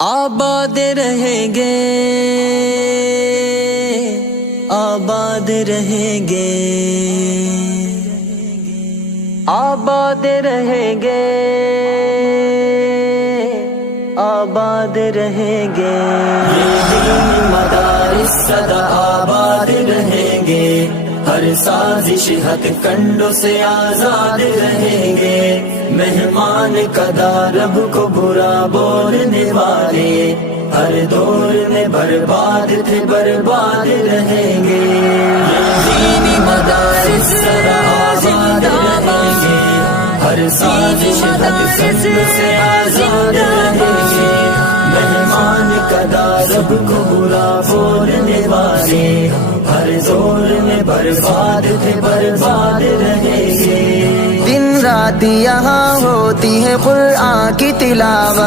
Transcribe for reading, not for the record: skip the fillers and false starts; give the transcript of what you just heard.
آباد رہیں گے، آباد رہیں گے، آباد رہیں گے، آباد رہیں گے، یہ مدارس سدا آباد رہیں گے، ہر سازش ہتھ کنڈوں سے آزاد رہیں گے، مہمان قدا رب کو برا بولنے والے ہر دور میں برباد تھے، برباد رہیں گے، دینی مدارس سدا آباد رہیں گے، ہر سازش ہتھ کنڈوں سے آزاد رہیں گے، مہمان قدا رب کو برا بولنے والے ہر دور میں برباد تھے، برباد رہیں گے، دن رات یہاں ہوتی ہے قرآن کی تلاوت۔